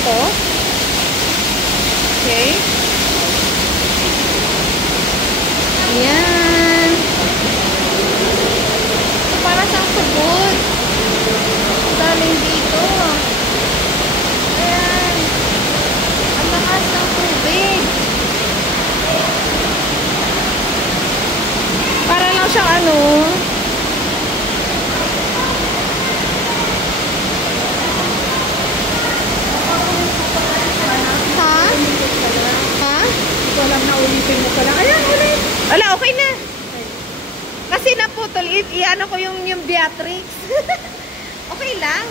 to. Okay. Ayan. Para sa tubod. Galing dito. Ayan. Ang lakas ng tubig. Para lang siyang ano. Ha? Ha? Ito alam na ulitin mo pala. Ayan, ulit. Wala, okay na. Kasi naputol. I-ano ko yung Beatrix. Okay lang.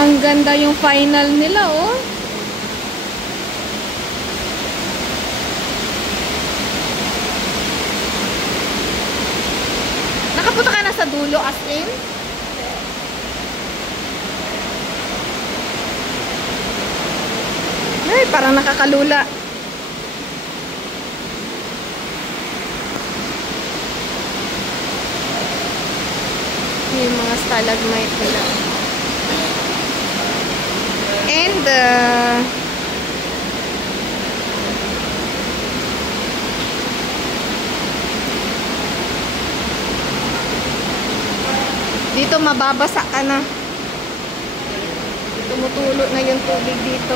Ang ganda yung final nila, oh. Nakapunta ka na sa dulo, as in? Ay, parang nakakalula. Yung mga stalagmite nila. And, dito mababasa ka na. Tumutulo na yung tubig dito.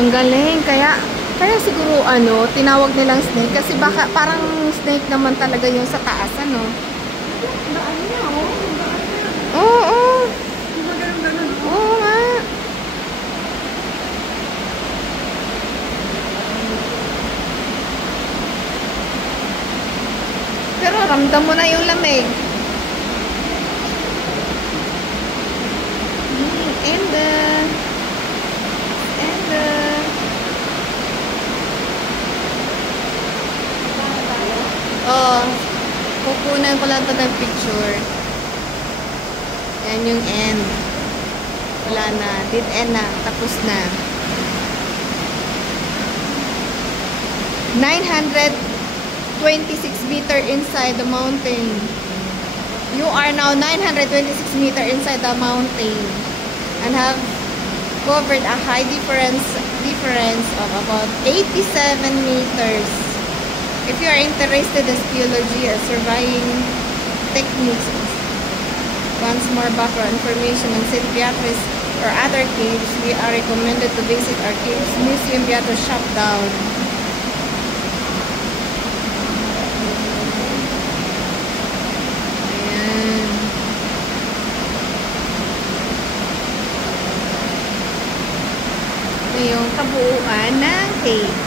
Ang galing. Kaya siguro ano, tinawag nilang snake kasi baka parang snake naman talaga yung sa taas, ano? Daan niya, oh. Oo, oo. Ganun. Oo nga. Pero ramdam mo na yung lamig. And oh, kukunan ko lang to ng picture. Yan yung end. Wala na. Did end na. Tapos na. 926 meter inside the mountain. You are now 926 meter inside the mountain and have covered a high difference of about 87 meters. If you are interested in geology or surveying techniques, once more background information on St. Beatrice or other caves, we are recommended to visit our caves museum Beatrice Shopdown. Ayan. Ito yung kabuuan ng cave.